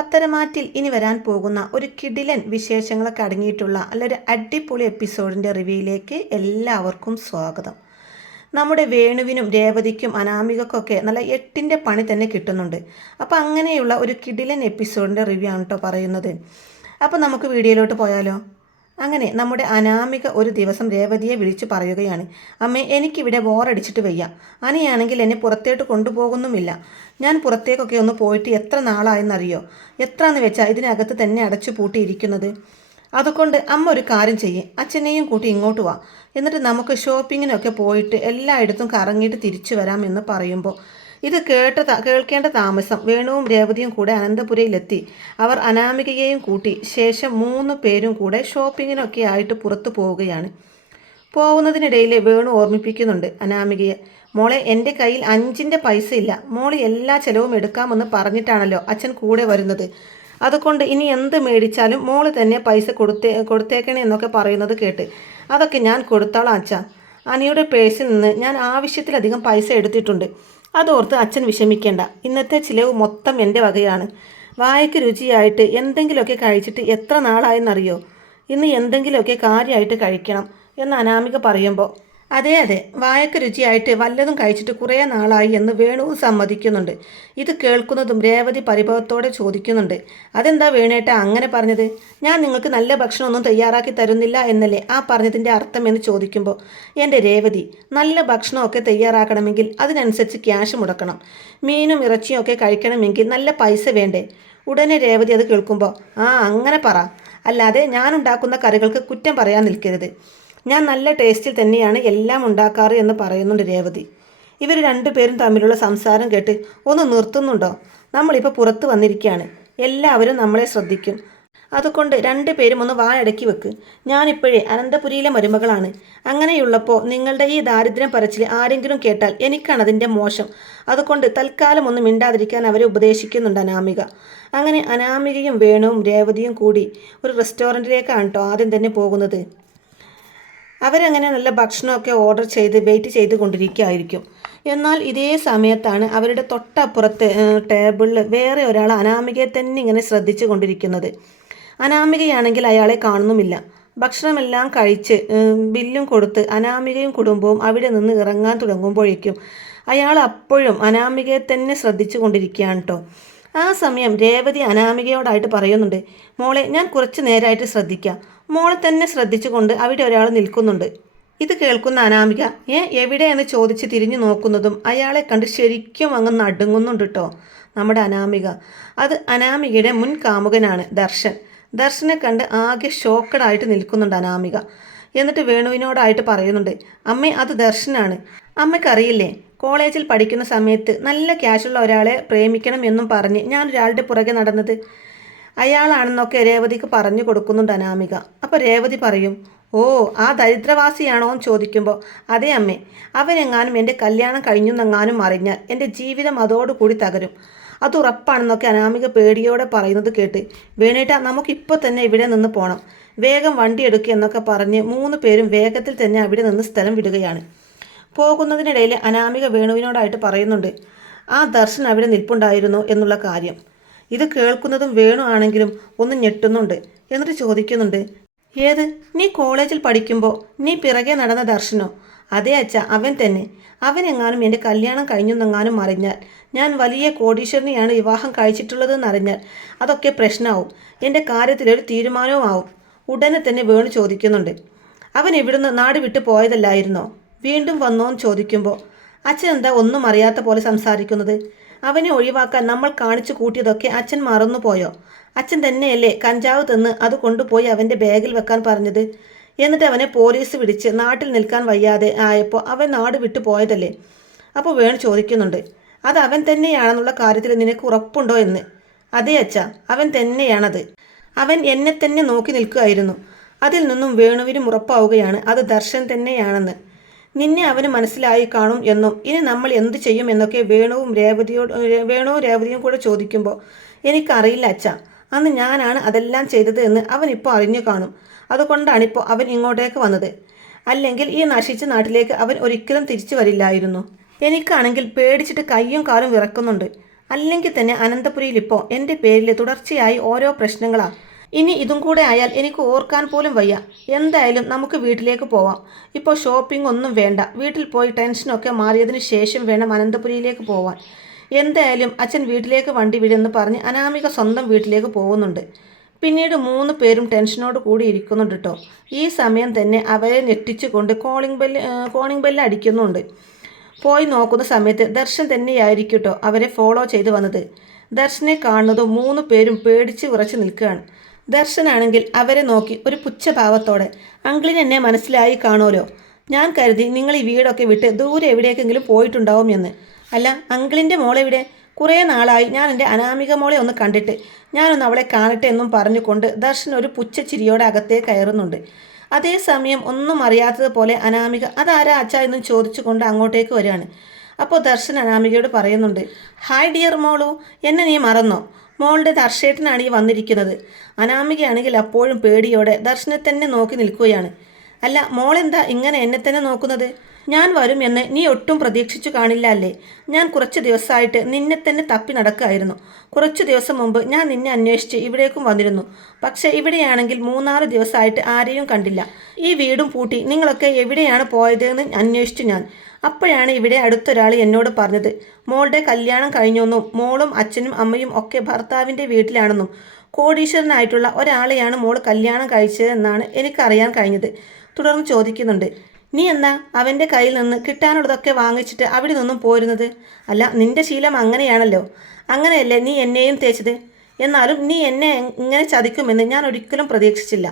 പത്തരമാറ്റിൽ ഇനി വരാൻ പോകുന്ന ഒരു കിടിലൻ വിശേഷങ്ങളൊക്കെ അടങ്ങിയിട്ടുള്ള ഒരു അടിപൊളി എപ്പിസോഡിൻ്റെ റിവ്യൂയിലേക്ക് എല്ലാവർക്കും സ്വാഗതം. നമ്മുടെ വേണുവിനും രേവതിക്കും അനാമികക്കൊക്കെ നല്ല 8ന്റെ പണി തന്നെ കിട്ടുന്നുണ്ട്. അപ്പോൾ അങ്ങനെയുള്ള ഒരു കിടിലൻ എപ്പിസോഡിൻ്റെ റിവ്യൂ ആണ് കേട്ടോ പറയുന്നത്. അപ്പോൾ നമുക്ക് വീഡിയോയിലോട്ട് പോയാലോ? അങ്ങനെ നമ്മുടെ അനാമിക ഒരു ദിവസം രേവതിയെ വിളിച്ചു പറയുകയാണ്, അമ്മേ എനിക്കിവിടെ ബോറടിച്ചിട്ട് വയ്യ, അനിയാണെങ്കിൽ എന്നെ പുറത്തേട്ട് കൊണ്ടുപോകുന്നുമില്ല. ഞാൻ പുറത്തേക്കൊക്കെ ഒന്ന് പോയിട്ട് എത്ര നാളായെന്നറിയോ? എത്രയെന്ന് വെച്ചാൽ ഇതിനകത്ത് തന്നെ അടച്ചു പൂട്ടിയിരിക്കുന്നത്. അതുകൊണ്ട് അമ്മ ഒരു കാര്യം ചെയ്യേ, അച്ഛനെയും കൂട്ടി ഇങ്ങോട്ട് വാ, എന്നിട്ട് നമുക്ക് ഷോപ്പിങ്ങിനൊക്കെ പോയിട്ട് എല്ലായിടത്തും കറങ്ങിയിട്ട് തിരിച്ചു വരാം എന്ന് പറയുമ്പോൾ ഇത് കേൾക്കേണ്ട താമസം വേണുവും രേവതിയും കൂടെ അനന്തപുരയിലെത്തി. അവർ അനാമികയെയും കൂട്ടി ശേഷം 3 പേരും കൂടെ ഷോപ്പിങ്ങിനൊക്കെ ആയിട്ട് പുറത്തു പോവുകയാണ്. പോകുന്നതിനിടയിൽ വേണു ഓർമ്മിപ്പിക്കുന്നുണ്ട് അനാമികയെ, മോളെ എൻ്റെ കയ്യിൽ 5ന്റെ പൈസ ഇല്ല, മോള് എല്ലാ ചിലവും എടുക്കാമെന്ന് പറഞ്ഞിട്ടാണല്ലോ അച്ഛൻ കൂടെ വരുന്നത്. അതുകൊണ്ട് ഇനി എന്ത് മേടിച്ചാലും മോള് തന്നെ പൈസ കൊടുത്തേക്കണേ എന്നൊക്കെ പറയുന്നത് കേട്ട് അതൊക്കെ ഞാൻ കൊടുത്തോളാം അച്ഛാ. അനിയുടെ പേഴ്സിൽ നിന്ന് ഞാൻ ആവശ്യത്തിലധികം പൈസ എടുത്തിട്ടുണ്ട്, അതോർത്ത് അച്ഛൻ വിഷമിക്കേണ്ട. ഇന്നത്തെ ചിലവ് മൊത്തം എൻ്റെ വകയാണ്. വായയ്ക്ക് രുചിയായിട്ട് എന്തെങ്കിലുമൊക്കെ കഴിച്ചിട്ട് എത്ര നാളായെന്നറിയോ? ഇന്ന് എന്തെങ്കിലുമൊക്കെ കാര്യമായിട്ട് കഴിക്കണം എന്ന് അനാമിക പറയുമ്പോൾ അതെ വായയ്ക്ക് രുചിയായിട്ട് വല്ലതും കഴിച്ചിട്ട് കുറേ നാളായി എന്ന് വേണുവും സമ്മതിക്കുന്നുണ്ട്. ഇത് കേൾക്കുന്നതും രേവതി പരിഭവത്തോടെ ചോദിക്കുന്നുണ്ട്, അതെന്താ വേണേട്ട അങ്ങനെ പറഞ്ഞത്? ഞാൻ നിങ്ങൾക്ക് നല്ല ഭക്ഷണമൊന്നും തയ്യാറാക്കി തരുന്നില്ല എന്നല്ലേ ആ പറഞ്ഞതിൻ്റെ അർത്ഥം എന്ന് ചോദിക്കുമ്പോൾ, എൻ്റെ രേവതി, നല്ല ഭക്ഷണമൊക്കെ തയ്യാറാക്കണമെങ്കിൽ അതിനനുസരിച്ച് ക്യാഷ് മുടക്കണം. മീനും ഇറച്ചിയും ഒക്കെ കഴിക്കണമെങ്കിൽ നല്ല പൈസ വേണ്ടേ? ഉടനെ രേവതി അത് കേൾക്കുമ്പോൾ അങ്ങനെ പറ, അല്ലാതെ ഞാനുണ്ടാക്കുന്ന കറികൾക്ക് കുറ്റം പറയാൻ നിൽക്കരുത്. ഞാൻ നല്ല ടേസ്റ്റിൽ തന്നെയാണ് എല്ലാം ഉണ്ടാക്കാറ് എന്ന് പറയുന്നുണ്ട് രേവതി. ഇവർ 2 പേരും തമ്മിലുള്ള സംസാരം കേട്ട് ഒന്ന് നിർത്തുന്നുണ്ടോ? നമ്മളിപ്പോൾ പുറത്ത് വന്നിരിക്കുകയാണ്, എല്ലാവരും നമ്മളെ ശ്രദ്ധിക്കും. അതുകൊണ്ട് 2 പേരും ഒന്ന് വായടക്കി വെക്ക്. ഞാനിപ്പോഴേ അനന്തപുരിയിലെ മരുമകളാണ്. അങ്ങനെയുള്ളപ്പോൾ നിങ്ങളുടെ ഈ ദാരിദ്ര്യം പറച്ചിൽ ആരെങ്കിലും കേട്ടാൽ എനിക്കാണ് അതിൻ്റെ മോശം. അതുകൊണ്ട് തൽക്കാലം ഒന്നും മിണ്ടാതിരിക്കാൻ അവരെ ഉപദേശിക്കുന്നുണ്ട് അനാമിക. അങ്ങനെ അനാമികയും വേണുവും രേവതിയും കൂടി ഒരു റെസ്റ്റോറൻറ്റിലേക്കാണ് കേട്ടോ ആദ്യം തന്നെ പോകുന്നത്. അവരങ്ങനെ നല്ല ഭക്ഷണമൊക്കെ ഓർഡർ ചെയ്ത് വെയിറ്റ് ചെയ്ത് കൊണ്ടിരിക്കുകയായിരിക്കും. എന്നാൽ ഇതേ സമയത്താണ് അവരുടെ തൊട്ടപ്പുറത്ത് ടേബിളിൽ വേറെ ഒരാൾ അനാമികയെ തന്നെ ഇങ്ങനെ ശ്രദ്ധിച്ചു കൊണ്ടിരിക്കുന്നത്. അനാമികയാണെങ്കിൽ അയാളെ കാണുന്നുമില്ല. ഭക്ഷണമെല്ലാം കഴിച്ച് ബില്ലും കൊടുത്ത് അനാമികയും കുടുംബവും അവിടെ നിന്ന് ഇറങ്ങാൻ തുടങ്ങുമ്പോഴേക്കും അയാൾ അപ്പോഴും അനാമികയെ തന്നെ ശ്രദ്ധിച്ചു കൊണ്ടിരിക്കുകയാണ് കേട്ടോ. ആ സമയം രേവതി അനാമികയോടായിട്ട് പറയുന്നുണ്ട്, മോളെ ഞാൻ കുറച്ച് നേരമായിട്ട് ശ്രദ്ധിക്കാം. മോളെ തന്നെ ശ്രദ്ധിച്ചുകൊണ്ട് അവിടെ ഒരാൾ നിൽക്കുന്നുണ്ട്. ഇത് കേൾക്കുന്ന അനാമിക എവിടെ എന്ന് ചോദിച്ച് തിരിഞ്ഞു നോക്കുന്നതും അയാളെ കണ്ട് ശരിക്കും അങ്ങ് നടുങ്ങുന്നുണ്ട് കേട്ടോ നമ്മുടെ അനാമിക. അത് അനാമികയുടെ മുൻ കാമുകനാണ് ദർശൻ. ദർശനെ കണ്ട് ആകെ ഷോക്കഡായിട്ട് നിൽക്കുന്നുണ്ട് അനാമിക. എന്നിട്ട് വേണുവിനോടായിട്ട് പറയുന്നുണ്ട്, അമ്മേ അത് ദർശനാണ്. അമ്മയ്ക്കറിയില്ലേ, കോളേജിൽ പഠിക്കുന്ന സമയത്ത് നല്ല ക്യാഷുള്ള ഒരാളെ പ്രേമിക്കണം എന്നും പറഞ്ഞ് ഞാൻ ഒരാളുടെ പുറകെ നടന്നത് അയാളാണെന്നൊക്കെ രേവതിക്ക് പറഞ്ഞു കൊടുക്കുന്നുണ്ട് അനാമിക. അപ്പോൾ രേവതി പറയും, ഓ ആ ദരിദ്രവാസിയാണോ എന്ന് ചോദിക്കുമ്പോൾ അതെ അമ്മേ, അവനെങ്ങാനും എൻ്റെ കല്യാണം കഴിഞ്ഞെന്നെങ്ങാനും അറിഞ്ഞാൽ എൻ്റെ ജീവിതം അതോടുകൂടി തകരും, അതുറപ്പാണെന്നൊക്കെ അനാമിക പേടിയോടെ പറയുന്നത് കേട്ട് വേണേട്ടാ നമുക്കിപ്പോൾ തന്നെ ഇവിടെ നിന്ന് പോകണം, വേഗം വണ്ടി എടുക്കുക എന്നൊക്കെ പറഞ്ഞ് 3 പേരും വേഗത്തിൽ തന്നെ അവിടെ നിന്ന് സ്ഥലം വിടുകയാണ്. പോകുന്നതിനിടയിൽ അനാമിക വേണുവിനോടായിട്ട് പറയുന്നുണ്ട്, ആ ദർശൻ അവിടെ നിൽപ്പുണ്ടായിരുന്നു എന്നുള്ള കാര്യം. ഇത് കേൾക്കുന്നതും വേണു ആണെങ്കിലും ഒന്ന് ഞെട്ടുന്നുണ്ട്. എന്നിട്ട് ചോദിക്കുന്നുണ്ട്, ഏത്? നീ കോളേജിൽ പഠിക്കുമ്പോൾ നീ പിറകെ നടന്ന ദർശനോ? അതേ അച്ഛ, അവൻ തന്നെ. അവനെങ്ങാനും എൻ്റെ കല്യാണം കഴിഞ്ഞെന്നെങ്ങാനും അറിഞ്ഞാൽ, ഞാൻ വലിയ കോടീശ്വരനെയാണ് വിവാഹം കഴിച്ചിട്ടുള്ളതെന്ന് അറിഞ്ഞാൽ അതൊക്കെ പ്രശ്നമാവും, എൻ്റെ കാര്യത്തിലൊരു തീരുമാനവും ആവും. ഉടനെ തന്നെ വേണു ചോദിക്കുന്നുണ്ട്, അവൻ ഇവിടുന്ന് നാട് വിട്ടു പോയതല്ലായിരുന്നോ? വീണ്ടും വന്നോന്ന് ചോദിക്കുമ്പോൾ അച്ഛൻ എന്താ ഒന്നും അറിയാത്ത പോലെ സംസാരിക്കുന്നത്? അവനെ ഒഴിവാക്കാൻ നമ്മൾ കാണിച്ചു കൂട്ടിയതൊക്കെ അച്ഛൻ മറന്നുപോയോ? അച്ഛൻ തന്നെയല്ലേ കഞ്ചാവ് തന്ന് അത് കൊണ്ടുപോയി അവൻ്റെ ബാഗിൽ വെക്കാൻ പറഞ്ഞത്? എന്നിട്ട് അവനെ പോലീസ് പിടിച്ച് നാട്ടിൽ നിൽക്കാൻ വയ്യാതെ ആയപ്പോൾ അവൻ നാട് വിട്ടു പോയതല്ലേ? അപ്പോൾ വേണു ചോദിക്കുന്നുണ്ട്, അത് അവൻ തന്നെയാണെന്നുള്ള കാര്യത്തിൽ നിനക്ക് ഉറപ്പുണ്ടോ എന്ന്? അതേ അച്ഛ, അവൻ തന്നെയാണത്. അവൻ എന്നെ തന്നെ നോക്കി നിൽക്കുകയായിരുന്നു. അതിൽ നിന്നും വേണുവിനും ഉറപ്പാവുകയാണ് അത് ദർശൻ തന്നെയാണെന്ന്. നിന്നെ അവന് മനസ്സിലായി കാണും എന്നും ഇനി നമ്മൾ എന്ത് ചെയ്യും എന്നൊക്കെ വേണുവും രേവതിയും കൂടെ ചോദിക്കുമ്പോൾ എനിക്കറിയില്ല അച്ഛ, അന്ന് ഞാനാണ് അതെല്ലാം ചെയ്തത് എന്ന് അവനിപ്പോൾ അറിഞ്ഞു കാണും. അതുകൊണ്ടാണിപ്പോൾ അവൻ ഇങ്ങോട്ടേക്ക് വന്നത്. അല്ലെങ്കിൽ ഈ നശിച്ച നാട്ടിലേക്ക് അവൻ ഒരിക്കലും തിരിച്ചു വരില്ലായിരുന്നു. എനിക്കാണെങ്കിൽ പേടിച്ചിട്ട് കയ്യും കാലും വിറക്കുന്നുണ്ട്. അല്ലെങ്കിൽ തന്നെ അനന്തപുരിയിൽ ഇപ്പോൾ എൻ്റെ പേരിൽ തുടർച്ചയായി ഓരോ പ്രശ്നങ്ങളാണ്. ഇനി ഇതും കൂടെ ആയാൽ എനിക്ക് ഓർക്കാൻ പോലും വയ്യ. എന്തായാലും നമുക്ക് വീട്ടിലേക്ക് പോവാം. ഇപ്പോൾ ഷോപ്പിംഗ് ഒന്നും വേണ്ട. വീട്ടിൽ പോയി ടെൻഷനൊക്കെ മാറിയതിന് ശേഷം വേണം അനന്തപുരിയിലേക്ക് പോവാൻ. എന്തായാലും അച്ഛൻ വീട്ടിലേക്ക് വണ്ടി വിടുമെന്ന് പറഞ്ഞ് അനാമിക സ്വന്തം വീട്ടിലേക്ക് പോകുന്നുണ്ട്. പിന്നീട് 3 പേരും ടെൻഷനോട് കൂടി ഇരിക്കുന്നുണ്ട് കേട്ടോ. ഈ സമയം തന്നെ അവരെ ഞെട്ടിച്ചുകൊണ്ട് കോളിംഗ് ബെല്ല് അടിക്കുന്നുണ്ട്. പോയി നോക്കുന്ന സമയത്ത് ദർശൻ തന്നെയായിരിക്കും കേട്ടോ അവരെ ഫോളോ ചെയ്ത് വന്നത്. ദർശനെ കാണുന്നതും 3 പേരും പേടിച്ച് വിറച്ച് നിൽക്കുകയാണ്. ദർശനാണെങ്കിൽ അവരെ നോക്കി ഒരു പുച്ഛഭാവത്തോടെ, അങ്കിളിന് എന്നെ മനസ്സിലായി കാണുമല്ലോ. ഞാൻ കരുതി നിങ്ങൾ ഈ വീടൊക്കെ വിട്ട് ദൂരെ എവിടേക്കെങ്കിലും പോയിട്ടുണ്ടാവും എന്ന്. അല്ല, അങ്കിളിൻ്റെ മോളെവിടെ? കുറേ നാളായി ഞാൻ എൻ്റെ അനാമിക മോളെ ഒന്ന് കണ്ടിട്ട്. ഞാനൊന്ന് അവളെ കാണട്ടെ എന്നും പറഞ്ഞുകൊണ്ട് ദർശൻ ഒരു പുച്ഛച്ചിരിയോടെ അകത്തേക്ക് കയറുന്നുണ്ട്. അതേസമയം ഒന്നും അറിയാത്തതുപോലെ അനാമിക അതാരാ അച്ഛ എന്നും ചോദിച്ചുകൊണ്ട് അങ്ങോട്ടേക്ക് വരികയാണ്. അപ്പോൾ ദർശൻ അനാമികയോട് പറയുന്നുണ്ട്, ഹായ് ഡിയർ മോളു, എന്നെ നീ മറന്നോ? മോളുടെ ദർശേട്ടനാണ് ഈ വന്നിരിക്കുന്നത്. അനാമികയാണെങ്കിൽ അപ്പോഴും പേടിയോടെ ദർശനെ തന്നെ നോക്കി നിൽക്കുകയാണ്. അല്ല, മോളെന്താ ഇങ്ങനെ എന്നെ തന്നെ നോക്കുന്നത്? ഞാൻ വരും എന്ന് നീ ഒട്ടും പ്രതീക്ഷിച്ചു കാണില്ല അല്ലേ? ഞാൻ കുറച്ച് ദിവസമായിട്ട് നിന്നെ തന്നെ തപ്പി നടക്കുകയായിരുന്നു. കുറച്ച് ദിവസം മുമ്പ് ഞാൻ നിന്നെ അന്വേഷിച്ച് ഇവിടേക്കും വന്നിരുന്നു. പക്ഷേ ഇവിടെയാണെങ്കിൽ 3-4 ദിവസമായിട്ട് ആരെയും കണ്ടില്ല. ഈ വീടും പൂട്ടി നിങ്ങളൊക്കെ എവിടെയാണ് പോയതെന്ന് അന്വേഷിച്ചു ഞാൻ. അപ്പോഴാണ് ഇവിടെ അടുത്തൊരാൾ എന്നോട് പറഞ്ഞത് മോളുടെ കല്യാണം കഴിഞ്ഞെന്നും മോളും അച്ഛനും അമ്മയും ഒക്കെ ഭർത്താവിൻ്റെ വീട്ടിലാണെന്നും കോടീശ്വരനായിട്ടുള്ള ഒരാളെയാണ് മോൾ കല്യാണം കഴിച്ചതെന്നാണ് എനിക്കറിയാൻ കഴിഞ്ഞത്. തുടർന്ന് ചോദിക്കുന്നുണ്ട്, നീ എന്നാ അവൻ്റെ കയ്യിൽ നിന്ന് കിട്ടാനുള്ളതൊക്കെ വാങ്ങിച്ചിട്ട് അവിടെ നിന്നും പോരുന്നത്? അല്ല, നിന്റെ ശീലം അങ്ങനെയാണല്ലോ. അങ്ങനെയല്ലേ നീ എന്നെയും തേച്ചത്? എന്നാലും നീ എന്നെ ഇങ്ങനെ ചതിക്കുമെന്ന് ഞാൻ ഒരിക്കലും പ്രതീക്ഷിച്ചില്ല.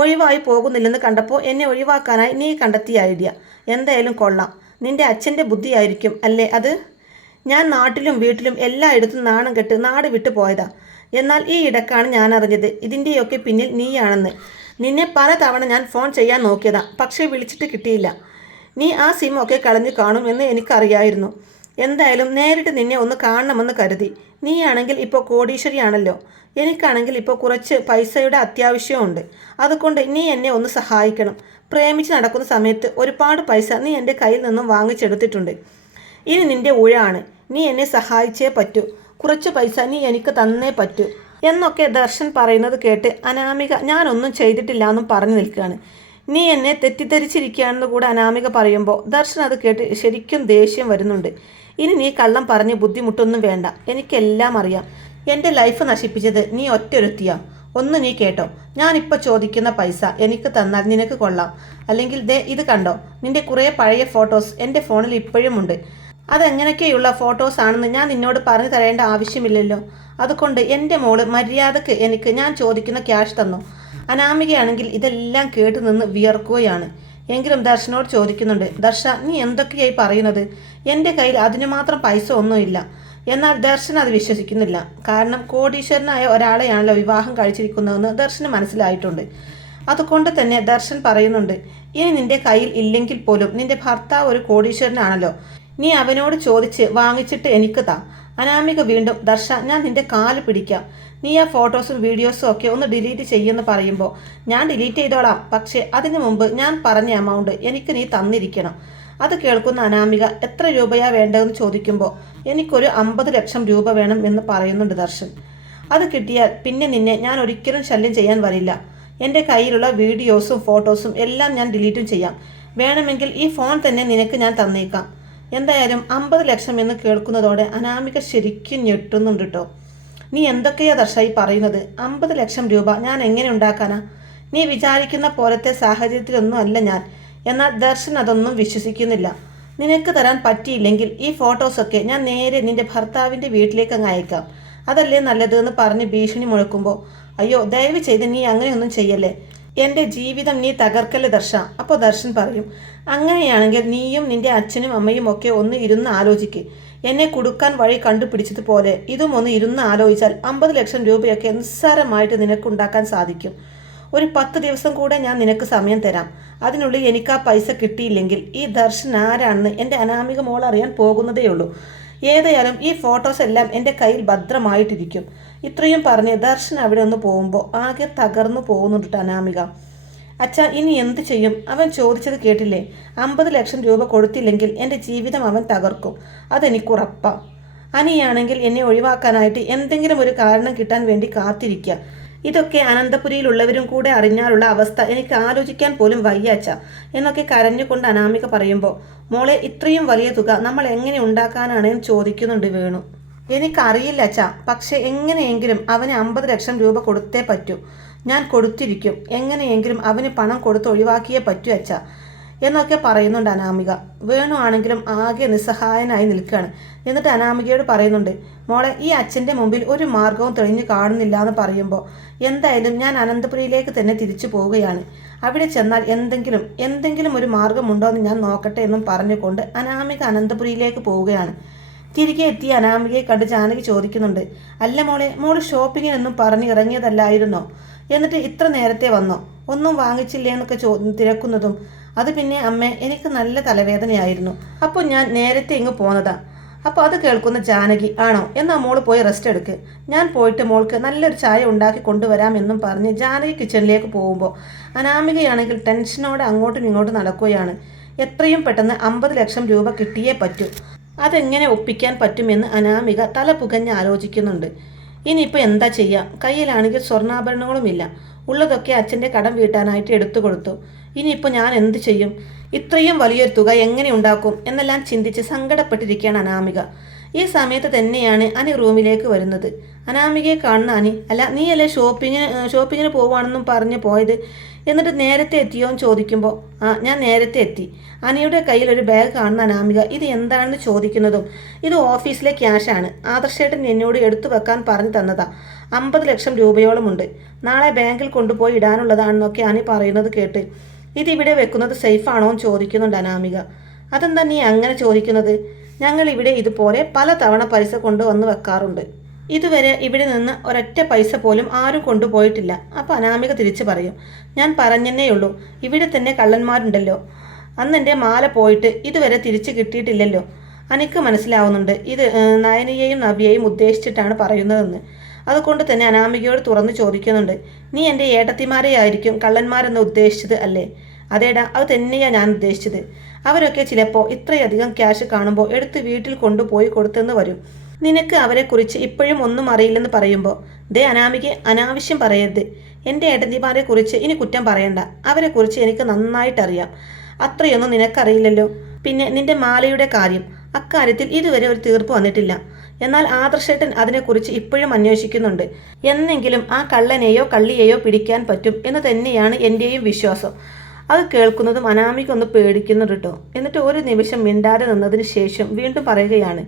ഒഴിവായി പോകുന്നില്ലെന്ന് കണ്ടപ്പോൾ എന്നെ ഒഴിവാക്കാനായി നീ കണ്ടെത്തിയ ഐഡിയ എന്തായാലും കൊള്ളാം. നിന്റെ അച്ഛൻ്റെ ബുദ്ധിയായിരിക്കും അല്ലേ അത്? ഞാൻ നാട്ടിലും വീട്ടിലും എല്ലായിടത്തും നാണം കെട്ട് നാട് വിട്ടു പോയതാ. എന്നാൽ ഈ ഇടക്കാണ് ഞാൻ അറിഞ്ഞത് ഇതിൻ്റെയൊക്കെ പിന്നിൽ നീയാണെന്ന്. നിന്നെ പലതവണ ഞാൻ ഫോൺ ചെയ്യാൻ നോക്കിയതാ, പക്ഷേ വിളിച്ചിട്ട് കിട്ടിയില്ല. നീ ആ സിമ്മൊക്കെ കളഞ്ഞു കാണുമെന്ന് എനിക്കറിയായിരുന്നു. എന്തായാലും നേരിട്ട് നിന്നെ ഒന്ന് കാണണമെന്ന് കരുതി. നീയാണെങ്കിൽ ഇപ്പോൾ കോടീശ്വരിയാണല്ലോ. എനിക്കാണെങ്കിൽ ഇപ്പോൾ കുറച്ച് പൈസയുടെ അത്യാവശ്യമുണ്ട്. അതുകൊണ്ട് നീ എന്നെ ഒന്ന് സഹായിക്കണം. പ്രേമിച്ച് നടക്കുന്ന സമയത്ത് ഒരുപാട് പൈസ നീ എൻ്റെ കയ്യിൽ നിന്നും വാങ്ങിച്ചെടുത്തിട്ടുണ്ട്. ഇനി നിൻ്റെ ഊഴാണ്. നീ എന്നെ സഹായിച്ചേ പറ്റൂ. കുറച്ച് പൈസ നീ എനിക്ക് തന്നേ പറ്റൂ എന്നൊക്കെ ദർശൻ പറയുന്നത് കേട്ട് അനാമിക ഞാനൊന്നും ചെയ്തിട്ടില്ല എന്നും പറഞ്ഞു നിൽക്കുകയാണ്. നീ എന്നെ തെറ്റിദ്ധരിച്ചിരിക്കുകയാണെന്ന് കൂടെ അനാമിക പറയുമ്പോൾ ദർശൻ അത് കേട്ട് ശരിക്കും ദേഷ്യം വരുന്നുണ്ട്. ഇനി നീ കള്ളം പറഞ്ഞ് ബുദ്ധിമുട്ടൊന്നും വേണ്ട. എനിക്കെല്ലാം അറിയാം. എൻ്റെ ലൈഫ് നശിപ്പിച്ചത് നീ ഒറ്റൊരുത്തിയാ. ഒന്ന് നീ കേട്ടോ, ഞാനിപ്പോൾ ചോദിക്കുന്ന പൈസ എനിക്ക് തന്നാൽ നിനക്ക് കൊള്ളാം. അല്ലെങ്കിൽ ദേ ഇത് കണ്ടോ, നിൻ്റെ കുറേ പഴയ ഫോട്ടോസ് എൻ്റെ ഫോണിൽ ഇപ്പോഴുമുണ്ട്. അതെങ്ങനെയൊക്കെയുള്ള ഫോട്ടോസ് ആണെന്ന് ഞാൻ നിന്നോട് പറഞ്ഞു തരേണ്ട ആവശ്യമില്ലല്ലോ. അതുകൊണ്ട് എൻ്റെ മോള് മര്യാദക്ക് എനിക്ക് ഞാൻ ചോദിക്കുന്ന ക്യാഷ് തന്നു. അനാമികയാണെങ്കിൽ ഇതെല്ലാം കേട്ട് നിന്ന് വിയർക്കുകയാണ്. എങ്കിലും ദർശനോട് ചോദിക്കുന്നുണ്ട്, ദർശ നീ എന്തൊക്കെയായി പറയുന്നത്? എൻ്റെ കയ്യിൽ അതിനു മാത്രം പൈസ ഒന്നുമില്ല. എന്നാൽ ദർശൻ അത് വിശ്വസിക്കുന്നില്ല. കാരണം കോടീശ്വരനായ ഒരാളെയാണല്ലോ വിവാഹം കഴിച്ചിരിക്കുന്നതെന്ന് ദർശന് മനസ്സിലായിട്ടുണ്ട്. അതുകൊണ്ട് തന്നെ ദർശൻ പറയുന്നുണ്ട്, ഇനി നിൻ്റെ കയ്യിൽ ഇല്ലെങ്കിൽ പോലും നിൻ്റെ ഭർത്താവ് ഒരു കോടീശ്വരനാണല്ലോ. നീ അവനോട് ചോദിച്ച് വാങ്ങിച്ചിട്ട് എനിക്ക് താ. അനാമിക വീണ്ടും, ദർശ ഞാൻ നിൻ്റെ കാല് പിടിക്കാം. നീ ആ ഫോട്ടോസും വീഡിയോസും ഒക്കെ ഒന്ന് ഡിലീറ്റ് ചെയ്യുമെന്ന് പറയുമ്പോൾ ഞാൻ ഡിലീറ്റ് ചെയ്തോളാം. പക്ഷേ അതിനു മുമ്പ് ഞാൻ പറഞ്ഞ എമൗണ്ട് എനിക്ക് നീ തന്നിരിക്കണം. അത് കേൾക്കുന്ന അനാമിക എത്ര രൂപയാ വേണ്ടതെന്ന് ചോദിക്കുമ്പോൾ എനിക്കൊരു 50 ലക്ഷം രൂപ വേണം എന്ന് പറയുന്നുണ്ട് ദർശൻ. അത് കിട്ടിയാൽ പിന്നെ നിന്നെ ഞാൻ ഒരിക്കലും ശല്യം ചെയ്യാൻ വരില്ല. എൻ്റെ കയ്യിലുള്ള വീഡിയോസും ഫോട്ടോസും എല്ലാം ഞാൻ ഡിലീറ്റും ചെയ്യാം. വേണമെങ്കിൽ ഈ ഫോൺ തന്നെ നിനക്ക് ഞാൻ തന്നേക്കാം. എന്തായാലും 50 ലക്ഷം എന്ന് കേൾക്കുന്നതോടെ അനാമിക ശരിക്കും ഞെട്ടുന്നുണ്ട് കേട്ടോ. നീ എന്തൊക്കെയാ ദർശായി പറയുന്നത്? 50 ലക്ഷം രൂപ ഞാൻ എങ്ങനെ ഉണ്ടാക്കാനാ? നീ വിചാരിക്കുന്ന പോലത്തെ സാഹചര്യത്തിലൊന്നും അല്ല ഞാൻ. എന്നാൽ ദർശൻ അതൊന്നും വിശ്വസിക്കുന്നില്ല. നിനക്ക് തരാൻ പറ്റിയില്ലെങ്കിൽ ഈ ഫോട്ടോസൊക്കെ ഞാൻ നേരെ നിന്റെ ഭർത്താവിൻ്റെ വീട്ടിലേക്ക് അങ്ങ് അയക്കാം. അതല്ലേ നല്ലതെന്ന് പറഞ്ഞ് ഭീഷണി മുഴക്കുമ്പോൾ, അയ്യോ ദയവ് ചെയ്ത് നീ അങ്ങനെയൊന്നും ചെയ്യല്ലേ. എൻ്റെ ജീവിതം നീ തകർക്കല്ലേ ദർശ. അപ്പോൾ ദർശൻ പറയും, അങ്ങനെയാണെങ്കിൽ നീയും നിൻ്റെ അച്ഛനും അമ്മയും ഒക്കെ ഒന്ന് ഇരുന്ന് ആലോചിക്ക്. എന്നെ കുടുക്കാൻ വഴി കണ്ടുപിടിച്ചതുപോലെ ഇതും ഒന്ന് ഇരുന്ന് ആലോചിച്ചാൽ 50 ലക്ഷം രൂപയൊക്കെ നിസ്സാരമായിട്ട് നിനക്കുണ്ടാക്കാൻ സാധിക്കും. ഒരു 10 ദിവസം കൂടെ ഞാൻ നിനക്ക് സമയം തരാം. അതിനുള്ളിൽ എനിക്ക് ആ പൈസ കിട്ടിയില്ലെങ്കിൽ ഈ ദർശൻ ആരാണെന്ന് എൻ്റെ അനാമിക മോൾ അറിയാൻ പോകുന്നതേയുള്ളൂ. ഏതായാലും ഈ ഫോട്ടോസ് എല്ലാം എൻ്റെ കയ്യിൽ ഭദ്രമായിട്ടിരിക്കും. ഇത്രയും പറഞ്ഞ് ദർശൻ അവിടെ ഒന്ന് പോകുമ്പോൾ ആകെ തകർന്നു പോകുന്നുണ്ട് അനാമിക. അച്ഛാ ഇനി എന്ത് ചെയ്യും? അവൻ ചോദിച്ചത് കേട്ടില്ലേ? 50 ലക്ഷം രൂപ കൊടുത്തില്ലെങ്കിൽ എൻ്റെ ജീവിതം അവൻ തകർക്കും. അതെനിക്കുറപ്പാ. അനിയാണെങ്കിൽ എന്നെ ഒഴിവാക്കാനായിട്ട് എന്തെങ്കിലും ഒരു കാരണം കിട്ടാൻ വേണ്ടി കാത്തിരിക്കുക. ഇതൊക്കെ അനന്തപുരിയിലുള്ളവരും കൂടെ അറിഞ്ഞാലുള്ള അവസ്ഥ എനിക്ക് ആലോചിക്കാൻ പോലും വയ്യാച്ച എന്നൊക്കെ കരഞ്ഞുകൊണ്ട് അനാമിക പറയുമ്പോൾ, മോളെ ഇത്രയും വലിയ തുക നമ്മൾ എങ്ങനെ ഉണ്ടാക്കാനാണ് എന്ന് ചോദിക്കുന്നുണ്ട് വേണു. എനിക്കറിയില്ല അച്ഛാ, പക്ഷെ എങ്ങനെയെങ്കിലും അവന് 50 ലക്ഷം രൂപ കൊടുത്തേ പറ്റൂ. ഞാൻ കൊടുത്തിരിക്കും. എങ്ങനെയെങ്കിലും അവന് പണം കൊടുത്ത് ഒഴിവാക്കിയേ പറ്റൂ അച്ഛാ എന്നൊക്കെ പറയുന്നുണ്ട് അനാമിക. വേണു ആണെങ്കിലും ആകെ നിസ്സഹായനായി നിൽക്കുകയാണ്. എന്നിട്ട് അനാമികയോട് പറയുന്നുണ്ട്, മോളെ ഈ അച്ഛൻ്റെ മുമ്പിൽ ഒരു മാർഗവും തെളിഞ്ഞു കാണുന്നില്ല എന്ന് പറയുമ്പോൾ, എന്തായാലും ഞാൻ അനന്തപുരിയിലേക്ക് തന്നെ തിരിച്ചു പോവുകയാണ്. അവിടെ ചെന്നാൽ എന്തെങ്കിലും ഒരു മാർഗമുണ്ടോ എന്ന് ഞാൻ നോക്കട്ടെ എന്നും പറഞ്ഞുകൊണ്ട് അനാമിക അനന്തപുരിയിലേക്ക് പോവുകയാണ്. തിരികെ എത്തിയ അനാമികയെ കണ്ട് ജാനകി ചോദിക്കുന്നുണ്ട്, അല്ല മോള് ഷോപ്പിങ്ങിനൊന്നും പറഞ്ഞ് ഇറങ്ങിയതല്ലായിരുന്നോ? എന്നിട്ട് ഇത്ര നേരത്തെ വന്നോ? ഒന്നും വാങ്ങിച്ചില്ലേ എന്നൊക്കെ തിരക്കുന്നതും, അത് പിന്നെ അമ്മേ, എനിക്ക് നല്ല തലവേദനയായിരുന്നു, അപ്പോൾ ഞാൻ നേരത്തെ ഇങ്ങ് പോന്നതാ. അപ്പോൾ അത് കേൾക്കുന്ന ജാനകി, ആണോ, എന്നാൽ മോള് പോയി റെസ്റ്റ് എടുക്ക്, ഞാൻ പോയിട്ട് മോൾക്ക് നല്ലൊരു ചായ ഉണ്ടാക്കി കൊണ്ടുവരാം എന്നും പറഞ്ഞ് ജാനകി കിച്ചണിലേക്ക് പോകുമ്പോൾ അനാമികയാണെങ്കിൽ ടെൻഷനോടെ അങ്ങോട്ടും ഇങ്ങോട്ടും നടക്കുകയാണ്. എത്രയും പെട്ടെന്ന് 50 ലക്ഷം രൂപ കിട്ടിയേ പറ്റൂ. അതെങ്ങനെ ഒപ്പിക്കാൻ പറ്റുമെന്ന് അനാമിക തല പുകഞ്ഞ് ആലോചിക്കുന്നുണ്ട്. ഇനിയിപ്പോൾ എന്താ ചെയ്യുക? കയ്യിലാണെങ്കിൽ സ്വർണ്ണാഭരണങ്ങളുമില്ല. ഉള്ളതൊക്കെ അച്ഛൻ്റെ കടം വീട്ടാനായിട്ട് എടുത്തു കൊടുത്തു. ഇനിയിപ്പോൾ ഞാൻ എന്ത് ചെയ്യും? ഇത്രയും വലിയൊരു തുക എങ്ങനെ ഉണ്ടാക്കും എന്നെല്ലാം ചിന്തിച്ച് സങ്കടപ്പെട്ടിരിക്കുകയാണ് അനാമിക. ഈ സമയത്ത് തന്നെയാണ് അനി റൂമിലേക്ക് വരുന്നത്. അനാമികയെ കാണുന്ന അനി, അല്ല നീയല്ലേ ഷോപ്പിങ്ങിന് പോവുകയാണെന്നും പറഞ്ഞ് പോയത്, എന്നിട്ട് നേരത്തെ എത്തിയോ എന്ന് ചോദിക്കുമ്പോൾ, ഞാൻ നേരത്തെ എത്തി. അനിയുടെ കയ്യിൽ ഒരു ബാഗ് കാണുന്ന അനാമിക ഇത് എന്താണെന്ന് ചോദിക്കുന്നതും, ഇത് ഓഫീസിലെ ക്യാഷാണ്, ആദർശേട്ടൻ എന്നോട് എടുത്തു വെക്കാൻ പറഞ്ഞു തന്നതാ, 50 ലക്ഷം രൂപയോളമുണ്ട്, നാളെ ബാങ്കിൽ കൊണ്ടുപോയി ഇടാനുള്ളതാണെന്നൊക്കെ അനി പറയുന്നത് കേട്ട്, ഇതിവിടെ വെക്കുന്നത് സേഫാണോ എന്ന് ചോദിക്കുന്നുണ്ട് അനാമിക. അതെന്താ നീ അങ്ങനെ ചോദിക്കുന്നത്? ഞങ്ങൾ ഇവിടെ ഇതുപോലെ പല തവണ പൈസ കൊണ്ടുവന്ന് വെക്കാറുണ്ട്. ഇതുവരെ ഇവിടെ നിന്ന് ഒരൊറ്റ പൈസ പോലും ആരും കൊണ്ടുപോയിട്ടില്ല. അപ്പോൾ അനാമിക തിരിച്ചു പറയും, ഞാൻ പറഞ്ഞെന്നേയുള്ളൂ, ഇവിടെ തന്നെ കള്ളന്മാരുണ്ടല്ലോ. അന്ന് എൻ്റെ മാല പോയിട്ട് ഇതുവരെ തിരിച്ചു കിട്ടിയിട്ടില്ലല്ലോ. അനിക്ക് മനസ്സിലാവുന്നുണ്ട് ഇത് നയനിയെയും നവ്യയെയും ഉദ്ദേശിച്ചിട്ടാണ് പറയുന്നതെന്ന്. അതുകൊണ്ട് തന്നെ അനാമികയോട് തുറന്നു ചോദിക്കുന്നുണ്ട്, നീ എൻ്റെ ഏട്ടത്തിമാരെ ആയിരിക്കും കള്ളന്മാരെന്ന് ഉദ്ദേശിച്ചത് അല്ലേ? അതേടാ, അത് തന്നെയാണ് ഞാൻ ഉദ്ദേശിച്ചത്. അവരൊക്കെ ചിലപ്പോൾ ഇത്രയധികം ക്യാഷ് കാണുമ്പോൾ എടുത്ത് വീട്ടിൽ കൊണ്ടുപോയി കൊടുത്തെന്ന് വരും. നിനക്ക് അവരെക്കുറിച്ച് ഇപ്പോഴും ഒന്നും അറിയില്ലെന്ന് പറയുമ്പോൾ, ദേ അനാമികയെ അനാവശ്യം പറയരുത്. എൻ്റെ ഏട്ടത്തിമാരെ കുറിച്ച് ഇനി കുറ്റം പറയണ്ട. അവരെക്കുറിച്ച് എനിക്ക് നന്നായിട്ടറിയാം. അത്രയൊന്നും നിനക്കറിയില്ലല്ലോ. പിന്നെ നിന്റെ മാലയുടെ കാര്യം, അക്കാര്യത്തിൽ ഇതുവരെ ഒരു തീർപ്പ് വന്നിട്ടില്ല. എന്നാൽ ആദർശേട്ടൻ അതിനെക്കുറിച്ച് ഇപ്പോഴും അന്വേഷിക്കുന്നുണ്ട്. എന്നെങ്കിലും ആ കള്ളനെയോ കള്ളിയെയോ പിടിക്കാൻ പറ്റും എന്ന് തന്നെയാണ് എൻ്റെയും വിശ്വാസം. അത് കേൾക്കുന്നതും അനാമിക ഒന്ന് പേടിക്കുന്നുണ്ട് കേട്ടോ. എന്നിട്ട് ഒരു നിമിഷം മിണ്ടാതെ നിന്നതിന് ശേഷം വീണ്ടും പറയുകയാണ്,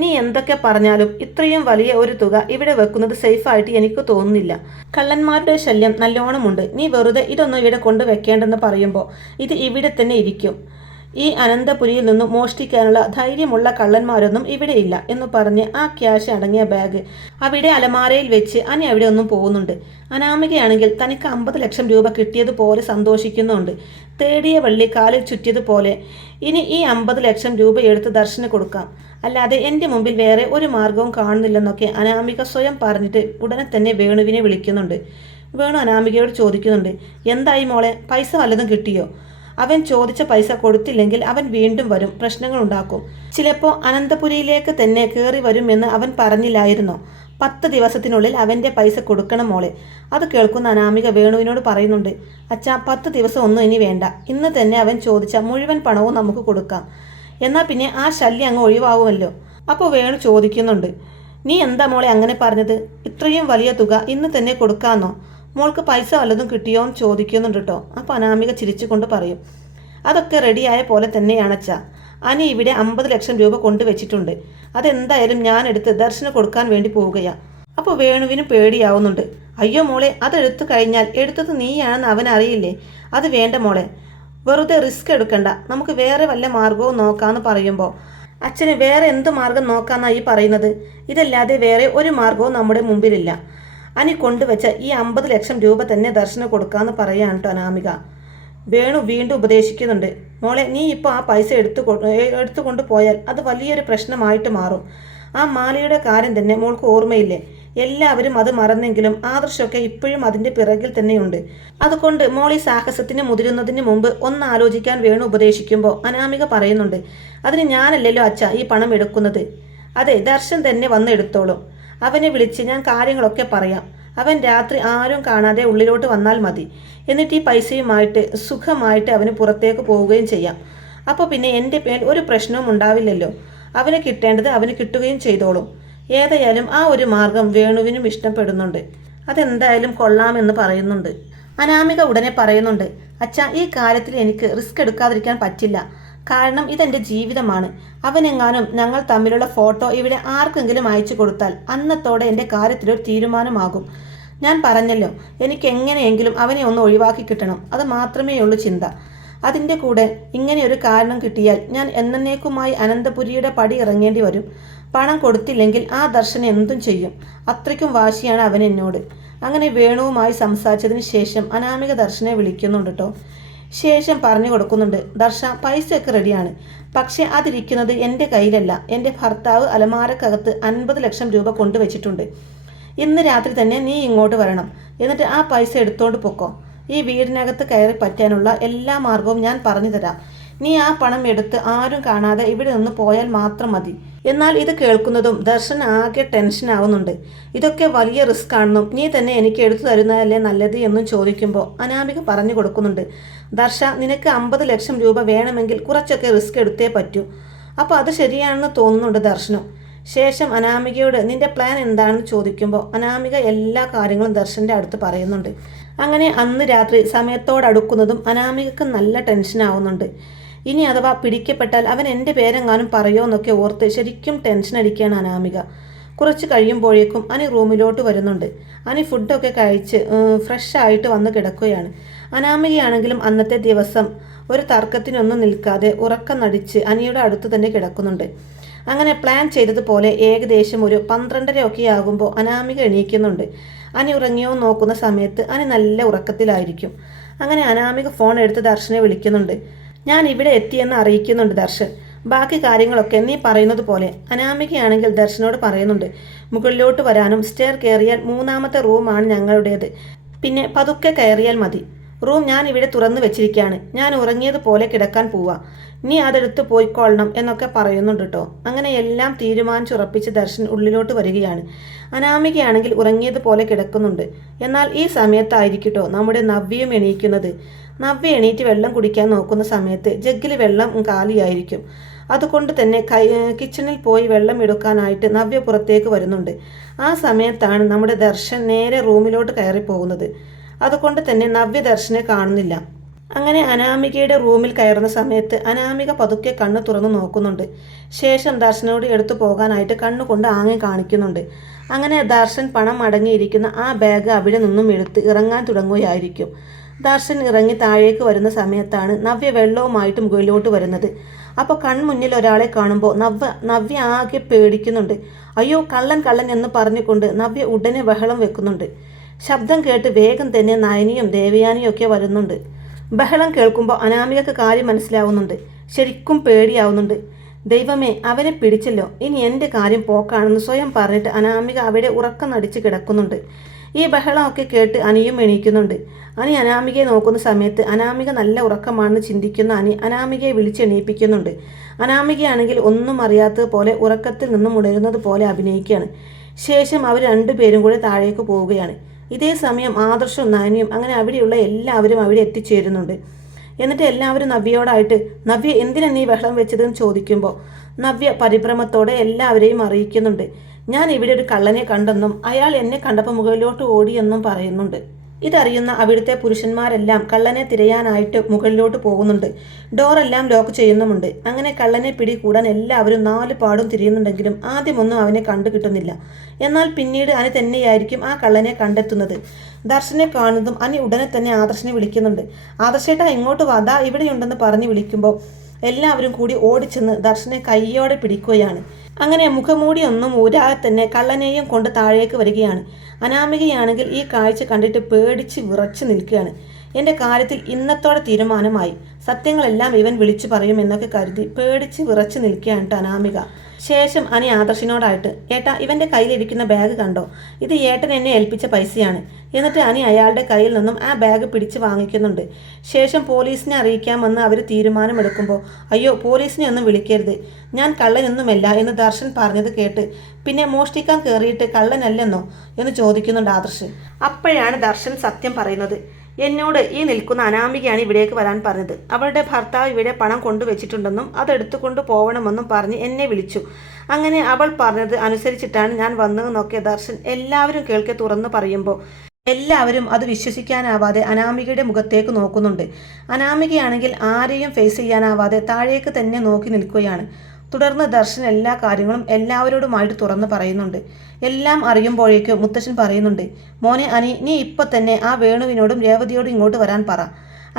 നീ എന്തൊക്കെ പറഞ്ഞാലും ഇത്രയും വലിയ ഒരു തുക ഇവിടെ വെക്കുന്നത് സേഫായിട്ട് എനിക്ക് തോന്നുന്നില്ല. കള്ളന്മാരുടെ ശല്യം നല്ലോണമുണ്ട്. നീ വെറുതെ ഇതൊന്നും ഇവിടെ കൊണ്ടുവെക്കേണ്ടെന്ന് പറയുമ്പോൾ, ഇത് ഇവിടെ തന്നെ ഇരിക്കും. ഈ അനന്തപുരിയിൽ നിന്നും മോഷ്ടിക്കാനുള്ള ധൈര്യമുള്ള കള്ളന്മാരൊന്നും ഇവിടെയില്ല എന്ന് പറഞ്ഞ് ആ ക്യാഷ് അടങ്ങിയ ബാഗ് അവിടെ അലമാരയിൽ വെച്ച് അനി അവിടെ ഒന്നും പോകുന്നുണ്ട്. അനാമികയാണെങ്കിൽ തനിക്ക് 50 ലക്ഷം രൂപ കിട്ടിയതുപോലെ സന്തോഷിക്കുന്നുണ്ട്. തേടിയ വള്ളി കാലിൽ ചുറ്റിയതുപോലെ. ഇനി ഈ 50 ലക്ഷം രൂപ എടുത്ത് ദർശന് കൊടുക്കാം, അല്ലാതെ എൻ്റെ മുമ്പിൽ വേറെ ഒരു മാർഗവും കാണുന്നില്ലെന്നൊക്കെ അനാമിക സ്വയം പറഞ്ഞിട്ട് ഉടനെ തന്നെ വേണുവിനെ വിളിക്കുന്നുണ്ട്. വേണു അനാമികയോട് ചോദിക്കുന്നുണ്ട്, എന്തായി മോളെ, പൈസ വല്ലതും കിട്ടിയോ? അവൻ ചോദിച്ച പൈസ കൊടുത്തില്ലെങ്കിൽ അവൻ വീണ്ടും വരും, പ്രശ്നങ്ങൾ ഉണ്ടാക്കും. ചിലപ്പോൾ അനന്തപുരിയിലേക്ക് തന്നെ കയറി വരുമെന്ന് അവൻ പറഞ്ഞില്ലായിരുന്നോ? 10 ദിവസത്തിനുള്ളിൽ അവൻ്റെ പൈസ കൊടുക്കണം മോളെ. അത് കേൾക്കുന്ന അനാമിക വേണുവിനോട് പറയുന്നുണ്ട്, അച്ഛാ 10 ദിവസം ഒന്നും ഇനി വേണ്ട, ഇന്ന് തന്നെ അവൻ ചോദിച്ച മുഴുവൻ പണവും നമുക്ക് കൊടുക്കാം. എന്നാൽ പിന്നെ ആ ശല്യം അങ്ങ് ഒഴിവാകുമല്ലോ. അപ്പോൾ വേണു ചോദിക്കുന്നുണ്ട്, നീ എന്താ മോളെ അങ്ങനെ പറഞ്ഞത്? ഇത്രയും വലിയ തുക ഇന്ന് തന്നെ കൊടുക്കാമെന്നോ? മോൾക്ക് പൈസ വല്ലതും കിട്ടിയോ എന്ന് ചോദിക്കുന്നുണ്ട് കേട്ടോ. അപ്പോൾ അനാമിക ചിരിച്ചുകൊണ്ട് പറയും, അതൊക്കെ റെഡിയായ പോലെ തന്നെയാണച്ചാ. അനി ഇവിടെ 50 ലക്ഷം രൂപ കൊണ്ടുവച്ചിട്ടുണ്ട്. അതെന്തായാലും ഞാൻ എടുത്ത് ദർശന് കൊടുക്കാൻ വേണ്ടി പോവുകയാണ്. അപ്പോൾ വേണുവിന് പേടിയാവുന്നുണ്ട്. അയ്യോ മോളെ, അതെടുത്തു കഴിഞ്ഞാൽ എടുത്തത് നീയാണെന്ന് അവനറിയില്ലേ? അത് വേണ്ട മോളെ, വെറുതെ റിസ്ക് എടുക്കണ്ട, നമുക്ക് വേറെ വല്ല മാർഗവും നോക്കാമെന്ന് പറയുമ്പോൾ, അച്ഛന് വേറെ എന്ത് മാർഗം നോക്കാമെന്നാണ് ഈ പറയുന്നത്? ഇതല്ലാതെ വേറെ ഒരു മാർഗവും നമ്മുടെ മുമ്പിലില്ല. അനി കൊണ്ടുവച്ച ഈ 50 ലക്ഷം രൂപ തന്നെ ദർശനം കൊടുക്കാമെന്ന് പറയുകയാണ് കേട്ടോ അനാമിക. വേണു വീണ്ടും ഉപദേശിക്കുന്നുണ്ട്, മോളെ നീ ഇപ്പോൾ ആ പൈസ എടുത്തുകൊണ്ട് പോയാൽ അത് വലിയൊരു പ്രശ്നമായിട്ട് മാറും. ആ മാലയുടെ കാര്യം തന്നെ മോൾക്ക് ഓർമ്മയില്ലേ? എല്ലാവരും അത് മറന്നെങ്കിലും ആദർശമൊക്കെ ഇപ്പോഴും അതിൻ്റെ പിറകിൽ തന്നെയുണ്ട്. അതുകൊണ്ട് മോൾ ഈ സാഹസത്തിന് മുതിരുന്നതിന് മുമ്പ് ഒന്ന് ആലോചിക്കാൻ വേണു ഉപദേശിക്കുമ്പോൾ അനാമിക പറയുന്നുണ്ട്, അതിന് ഞാനല്ലല്ലോ അച്ഛ ഈ പണം എടുക്കുന്നത്. അതെ, ദർശൻ തന്നെ വന്നെടുത്തോളും. അവനെ വിളിച്ച് ഞാൻ കാര്യങ്ങളൊക്കെ പറയാം. അവൻ രാത്രി ആരും കാണാതെ ഉള്ളിലോട്ട് വന്നാൽ മതി. എന്നിട്ട് ഈ പൈസയുമായിട്ട് സുഖമായിട്ട് അവന് പുറത്തേക്ക് പോവുകയും ചെയ്യാം. അപ്പോൾ പിന്നെ എൻ്റെ പേരിൽ ഒരു പ്രശ്നവും ഉണ്ടാവില്ലല്ലോ. അവന് കിട്ടേണ്ടത് അവന് കിട്ടുകയും ചെയ്തോളും. ഏതായാലും ആ ഒരു മാർഗം വേണുവിനും ഇഷ്ടപ്പെടുന്നുണ്ട്. അതെന്തായാലും കൊള്ളാമെന്ന് പറയുന്നുണ്ട്. അനാമിക ഉടനെ പറയുന്നുണ്ട്, അച്ഛാ, ഈ കാര്യത്തിൽ എനിക്ക് റിസ്ക് എടുക്കാതിരിക്കാൻ പറ്റില്ല. കാരണം ഇതെൻ്റെ ജീവിതമാണ്. അവനെങ്ങാനും ഞങ്ങൾ തമ്മിലുള്ള ഫോട്ടോ ഇവിടെ ആർക്കെങ്കിലും അയച്ചു കൊടുത്താൽ അന്നത്തോടെ എൻ്റെ കാര്യത്തിലൊരു തീരുമാനമാകും. ഞാൻ പറഞ്ഞല്ലോ, എനിക്ക് എങ്ങനെയെങ്കിലും അവനെ ഒന്ന് ഒഴിവാക്കി കിട്ടണം. അത് മാത്രമേ ഉള്ളൂ ചിന്ത. അതിൻ്റെ കൂടെ ഇങ്ങനെയൊരു കാരണം കിട്ടിയാൽ ഞാൻ എന്നേക്കുമായി അനന്തപുരിയുടെ പടി ഇറങ്ങേണ്ടി വരും. പണം കൊടുത്തില്ലെങ്കിൽ ആ ദർശനം എന്തും ചെയ്യും. അത്രയ്ക്കും വാശിയാണ് അവൻ എന്നോട്. അങ്ങനെ വേണുവുമായി സംസാരിച്ചതിന് ശേഷം അനാമിക ദർശനെ വിളിക്കുന്നുണ്ട് കേട്ടോ. ശേഷം പറഞ്ഞു കൊടുക്കുന്നുണ്ട്, ദർശ, പൈസയൊക്കെ റെഡിയാണ്. പക്ഷേ അതിരിക്കുന്നത് എൻ്റെ കയ്യിലല്ല. എൻ്റെ ഭർത്താവ് അലമാരക്കകത്ത് 50 ലക്ഷം രൂപ കൊണ്ടുവച്ചിട്ടുണ്ട്. ഇന്ന് രാത്രി തന്നെ നീ ഇങ്ങോട്ട് വരണം. എന്നിട്ട് ആ പൈസ എടുത്തോണ്ട് പൊക്കോ. ഈ വീടിനകത്ത് കയറി പറ്റാനുള്ള എല്ലാ മാർഗവും ഞാൻ പറഞ്ഞു തരാം. നീ ആ പണം എടുത്ത് ആരും കാണാതെ ഇവിടെ നിന്ന് പോയാൽ മാത്രം മതി. എന്നാൽ ഇത് കേൾക്കുന്നതും ദർശൻ ആകെ ടെൻഷനാവുന്നുണ്ട്. ഇതൊക്കെ വലിയ റിസ്ക് ആണെന്നും നീ തന്നെ എനിക്ക് എടുത്തു തരുന്നതല്ലേ നല്ലത് എന്നും ചോദിക്കുമ്പോൾ അനാമിക പറഞ്ഞു കൊടുക്കുന്നുണ്ട്, ദർശ, നിനക്ക് 50 ലക്ഷം രൂപ വേണമെങ്കിൽ കുറച്ചൊക്കെ റിസ്ക് എടുത്തേ പറ്റൂ. അപ്പോൾ അത് ശരിയാണെന്ന് തോന്നുന്നുണ്ട് ദർശനും. ശേഷം അനാമികയോട് നിന്റെ പ്ലാൻ എന്താണെന്ന് ചോദിക്കുമ്പോൾ അനാമിക എല്ലാ കാര്യങ്ങളും ദർശൻ്റെ അടുത്ത് പറയുന്നുണ്ട്. അങ്ങനെ അന്ന് രാത്രി സമയത്തോടടുക്കുന്നതും അനാമികക്ക് നല്ല ടെൻഷനാവുന്നുണ്ട്. ഇനി അഥവാ പിടിക്കപ്പെട്ടാൽ അവൻ എൻ്റെ പേരെങ്ങാനും പറയുമോ എന്നൊക്കെ ഓർത്ത് ശരിക്കും ടെൻഷൻ അടിക്കുകയാണ് അനാമിക. കുറച്ച് കഴിയുമ്പോഴേക്കും അനി റൂമിലോട്ട് വരുന്നുണ്ട്. അനി ഫുഡൊക്കെ കഴിച്ച് ഫ്രഷ് ആയിട്ട് വന്ന് കിടക്കുകയാണ്. അനാമികയാണെങ്കിലും അന്നത്തെ ദിവസം ഒരു തർക്കത്തിനൊന്നും നിൽക്കാതെ ഉറക്കം നടിച്ച് അനിയുടെ അടുത്ത് തന്നെ കിടക്കുന്നുണ്ട്. അങ്ങനെ പ്ലാൻ ചെയ്തതുപോലെ ഏകദേശം ഒരു 12:30 ഒക്കെ ആകുമ്പോൾ അനാമിക എണീക്കുന്നുണ്ട്. അനി ഉറങ്ങിയോ നോക്കുന്ന സമയത്ത് അനി നല്ല ഉറക്കത്തിലായിരിക്കും. അങ്ങനെ അനാമിക ഫോൺ എടുത്ത് ദർശനെ വിളിക്കുന്നുണ്ട്. ഞാൻ ഇവിടെ എത്തിയെന്ന് അറിയിക്കുന്നുണ്ട് ദർശൻ. ബാക്കി കാര്യങ്ങളൊക്കെ നീ പറയുന്നത് പോലെ. അനാമികയാണെങ്കിൽ ദർശനോട് പറയുന്നുണ്ട്, മുകളിലോട്ട് വരാനും സ്റ്റെയർ കയറിയാൽ 3ാമത്തെ റൂമാണ് ഞങ്ങളുടേത്. പിന്നെ പതുക്കെ കയറിയാൽ മതി. റൂം ഞാൻ ഇവിടെ തുറന്നു വെച്ചിരിക്കുകയാണ്. ഞാൻ ഉറങ്ങിയതുപോലെ കിടക്കാൻ പോവാ. നീ അതെടുത്ത് പോയിക്കൊള്ളണം എന്നൊക്കെ പറയുന്നുണ്ട് കേട്ടോ. അങ്ങനെ എല്ലാം തീരുമാനിച്ചുറപ്പിച്ച് ദർശൻ ഉള്ളിലോട്ട് വരികയാണ്. അനാമികയാണെങ്കിൽ ഉറങ്ങിയതുപോലെ കിടക്കുന്നുണ്ട്. എന്നാൽ ഈ സമയത്തായിരിക്കട്ടോ നമ്മുടെ നവ്യയും എണീക്കുന്നത്. നവ്യ എണീറ്റ് വെള്ളം കുടിക്കാൻ നോക്കുന്ന സമയത്ത് ജഗ്ഗിൽ വെള്ളം കാലിയായിരിക്കും. അതുകൊണ്ട് തന്നെ കിച്ചണിൽ പോയി വെള്ളം എടുക്കാനായിട്ട് നവ്യ പുറത്തേക്ക് വരുന്നുണ്ട്. ആ സമയത്താണ് നമ്മുടെ ദർശൻ നേരെ റൂമിലോട്ട് കയറി പോകുന്നത്. അതുകൊണ്ട് തന്നെ നവ്യ ദർശനെ കാണുന്നില്ല. അങ്ങനെ അനാമികയുടെ റൂമിൽ കയറുന്ന സമയത്ത് അനാമിക പതുക്കെ കണ്ണ് തുറന്ന് നോക്കുന്നുണ്ട്. ശേഷം ദർശനോട് എടുത്തു പോകാനായിട്ട് കണ്ണുകൊണ്ട് ആംഗ്യം കാണിക്കുന്നുണ്ട്. അങ്ങനെ ദർശൻ പണം അടങ്ങിയിരിക്കുന്ന ആ ബാഗ് അവിടെ നിന്നും എടുത്ത് ഇറങ്ങാൻ തുടങ്ങുകയായിരിക്കും. ദർശൻ ഇറങ്ങി താഴേക്ക് വരുന്ന സമയത്താണ് നവ്യ വെള്ളവുമായിട്ട് മുകളിലോട്ട് വരുന്നത്. അപ്പോൾ കൺമുന്നിൽ ഒരാളെ കാണുമ്പോൾ നവ്യ ആകെ പേടിക്കുന്നുണ്ട്. അയ്യോ, കള്ളൻ കള്ളൻ എന്ന് പറഞ്ഞുകൊണ്ട് നവ്യ ഉടനെ ബഹളം വെക്കുന്നുണ്ട്. ശബ്ദം കേട്ട് വേഗം തന്നെ നയനിയും ദേവയാനിയും ഒക്കെ വരുന്നുണ്ട്. ബഹളം കേൾക്കുമ്പോൾ അനാമികക്ക് കാര്യം മനസ്സിലാവുന്നുണ്ട്. ശരിക്കും പേടിയാവുന്നുണ്ട്. ദൈവമേ, അവനെ പിടിച്ചല്ലോ, ഇനി എൻ്റെ കാര്യം പോക്കാണെന്ന് സ്വയം പറഞ്ഞിട്ട് അനാമിക അവിടെ ഉറക്കം നടിച്ച് കിടക്കുന്നുണ്ട്. ഈ ബഹളമൊക്കെ കേട്ട് അനിയും എണീക്കുന്നുണ്ട്. അനി അനാമികയെ നോക്കുന്ന സമയത്ത് അനാമിക നല്ല ഉറക്കമാണെന്ന് ചിന്തിക്കുന്ന അനി അനാമികയെ വിളിച്ചെണീപ്പിക്കുന്നുണ്ട്. അനാമികയാണെങ്കിൽ ഒന്നും അറിയാത്തതുപോലെ ഉറക്കത്തിൽ നിന്നും ഉണരുന്നത് പോലെ അഭിനയിക്കുകയാണ്. ശേഷം അവർ രണ്ടുപേരും കൂടെ താഴേക്ക് പോവുകയാണ്. ഇതേ സമയം ആദർശവും നയനിയും അങ്ങനെ അവിടെയുള്ള എല്ലാവരും അവിടെ എത്തിച്ചേരുന്നുണ്ട്. എന്നിട്ട് എല്ലാവരും നവ്യയോടായിട്ട്, നവ്യ എന്തിനാ നീ ബഹളം വെച്ചതെന്ന് ചോദിക്കുമ്പോൾ നവ്യ പരിഭ്രമത്തോടെ എല്ലാവരെയും അറിയിക്കുന്നുണ്ട്. ഞാൻ ഇവിടെ ഒരു കള്ളനെ കണ്ടെന്നും അയാൾ എന്നെ കണ്ടപ്പോൾ മുകളിലോട്ട് ഓടിയെന്നും പറയുന്നുണ്ട്. ഇതറിയുന്ന അവിടുത്തെ പുരുഷന്മാരെല്ലാം കള്ളനെ തിരയാനായിട്ട് മുകളിലോട്ട് പോകുന്നുണ്ട്. ഡോറെല്ലാം ലോക്ക് ചെയ്യുന്നുമുണ്ട്. അങ്ങനെ കള്ളനെ പിടികൂടാൻ എല്ലാവരും 4 പാടും തിരിയുന്നുണ്ടെങ്കിലും ആദ്യമൊന്നും അവനെ കണ്ടു കിട്ടുന്നില്ല. എന്നാൽ പിന്നീട് അനി തന്നെയായിരിക്കും ആ കള്ളനെ കണ്ടെത്തുന്നത്. ദർശനെ കാണുന്നതും അനി ഉടനെ തന്നെ ആദർശനെ വിളിക്കുന്നുണ്ട്. ആദർശേട്ടാ, ഇങ്ങോട്ട് വാ, ദാ ഇവിടെയുണ്ടെന്ന് പറഞ്ഞ് വിളിക്കുമ്പോൾ എല്ലാവരും കൂടി ഓടിച്ചെന്ന് ദർശനെ കയ്യോടെ പിടിക്കുകയാണ്. അങ്ങനെ മുഖമൂടിയൊന്നും ഊരാതെ തന്നെ കള്ളനെയും കൊണ്ട് താഴേക്ക് വരികയാണ്. അനാമികയാണെങ്കിൽ ഈ കാഴ്ച കണ്ടിട്ട് പേടിച്ച് വിറച്ചു നിൽക്കുകയാണ്. എൻ്റെ കാര്യത്തിൽ ഇന്നത്തോടെ തീരുമാനമായി. സത്യങ്ങളെല്ലാം ഇവൻ വിളിച്ചു പറയുമെന്നൊക്കെ കരുതി പേടിച്ച് വിറച്ചു നിൽക്കുകയാണ് അനാമിക. ശേഷം അനി ആദർശിനോടായിട്ട്, ഏട്ടാ, ഇവൻ്റെ കയ്യിലിരിക്കുന്ന ബാഗ് കണ്ടോ? ഇത് ഏട്ടൻ എന്നെ ഏൽപ്പിച്ച പൈസയാണ്. എന്നിട്ട് അനി അയാളുടെ കയ്യിൽ നിന്നും ആ ബാഗ് പിടിച്ച് വാങ്ങിക്കുന്നുണ്ട്. ശേഷം പോലീസിനെ അറിയിക്കാമെന്ന് അവർ തീരുമാനമെടുക്കുമ്പോൾ, അയ്യോ, പോലീസിനെ ഒന്നും വിളിക്കരുത്, ഞാൻ കള്ളനൊന്നുമല്ല എന്ന് ദർശൻ പറഞ്ഞത് കേട്ട് പിന്നെ മോഷ്ടിക്കാൻ കയറിയിട്ട് കള്ളനല്ലെന്നോ എന്ന് ചോദിക്കുന്നുണ്ട് ആദർശ്. അപ്പോഴാണ് ദർശൻ സത്യം പറയുന്നത്. എന്നോട് ഈ നിൽക്കുന്ന അനാമികയാണ് ഇവിടേക്ക് വരാൻ പറഞ്ഞത്. അവളുടെ ഭർത്താവ് ഇവിടെ പണം കൊണ്ടുവച്ചിട്ടുണ്ടെന്നും അതെടുത്തുകൊണ്ട് പോകണമെന്നും പറഞ്ഞ് എന്നെ വിളിച്ചു. അങ്ങനെ അവൾ പറഞ്ഞത് അനുസരിച്ചിട്ടാണ് ഞാൻ വന്നതെന്നൊക്കെ ദർശൻ എല്ലാവരും കേൾക്കെ തുറന്നു പറയുമ്പോൾ എല്ലാവരും അത് വിശ്വസിക്കാനാവാതെ അനാമികയുടെ മുഖത്തേക്ക് നോക്കുന്നുണ്ട്. അനാമികയാണെങ്കിൽ ആരെയും ഫേസ് ചെയ്യാനാവാതെ താഴേക്ക് തന്നെ നോക്കി നിൽക്കുകയാണ്. തുടർന്ന് ദർശൻ എല്ലാ കാര്യങ്ങളും എല്ലാവരോടുമായിട്ട് തുറന്ന് പറയുന്നുണ്ട്. എല്ലാം അറിയുമ്പോഴേക്കും മുത്തശ്ശൻ പറയുന്നുണ്ട്, മോനെ അനി, നീ ഇപ്പം തന്നെ ആ വേണുവിനോടും രേവതിയോടും ഇങ്ങോട്ട് വരാൻ പറ.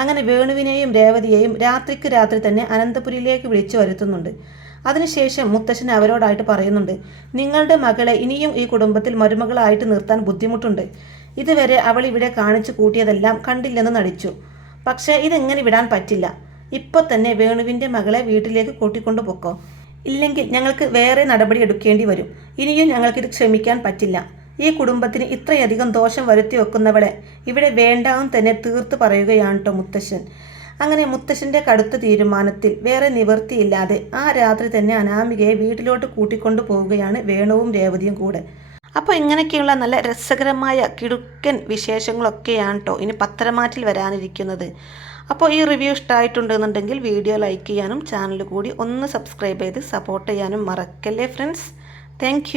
അങ്ങനെ വേണുവിനെയും രേവതിയെയും രാത്രിക്ക് രാത്രി തന്നെ അനന്തപുരിയിലേക്ക് വിളിച്ചു വരുത്തുന്നുണ്ട്. അതിനുശേഷം മുത്തശ്ശൻ അവരോടായിട്ട് പറയുന്നുണ്ട്, നിങ്ങളുടെ മകളെ ഇനിയും ഈ കുടുംബത്തിൽ മരുമകളായിട്ട് നിർത്താൻ ബുദ്ധിമുട്ടുണ്ട്. ഇതുവരെ അവൾ ഇവിടെ കാണിച്ചു കൂട്ടിയതെല്ലാം കണ്ടില്ലെന്ന് നടിച്ചു. പക്ഷേ ഇതെങ്ങനെ വിടാൻ പറ്റില്ല. ഇപ്പോൾ തന്നെ വേണുവിൻ്റെ മകളെ വീട്ടിലേക്ക് കൂട്ടിക്കൊണ്ടു പൊക്കോ. ഇല്ലെങ്കിൽ ഞങ്ങൾക്ക് വേറെ നടപടി എടുക്കേണ്ടി വരും. ഇനിയും ഞങ്ങൾക്കിത് ക്ഷമിക്കാൻ പറ്റില്ല. ഈ കുടുംബത്തിന് ഇത്രയധികം ദോഷം വരുത്തി വെക്കുന്നവളെ ഇവിടെ വേണ്ടാവും തന്നെ തീർത്ത് പറയുകയാണ് കേട്ടോ മുത്തശ്ശൻ. അങ്ങനെ മുത്തശ്ശൻ്റെ കടുത്ത തീരുമാനത്തിൽ വേറെ നിവൃത്തിയില്ലാതെ ആ രാത്രി തന്നെ അനാമികയെ വീട്ടിലോട്ട് കൂട്ടിക്കൊണ്ടു പോവുകയാണ് വേണുവും രേവതിയും കൂടെ. അപ്പോൾ ഇങ്ങനെയൊക്കെയുള്ള നല്ല രസകരമായ കിടുക്കൻ വിശേഷങ്ങളൊക്കെയാണ് കേട്ടോ ഇനി പത്തരമാറ്റിൽ വരാനിരിക്കുന്നത്. അപ്പോൾ ഈ റിവ്യൂ ഇഷ്ടമായിട്ടുണ്ടെന്നുണ്ടെങ്കിൽ വീഡിയോ ലൈക്ക് ചെയ്യാനും ചാനൽ കൂടി ഒന്ന് സബ്സ്ക്രൈബ് ചെയ്ത് സപ്പോർട്ട് ചെയ്യാനും മറക്കല്ലേ ഫ്രണ്ട്സ്. താങ്ക്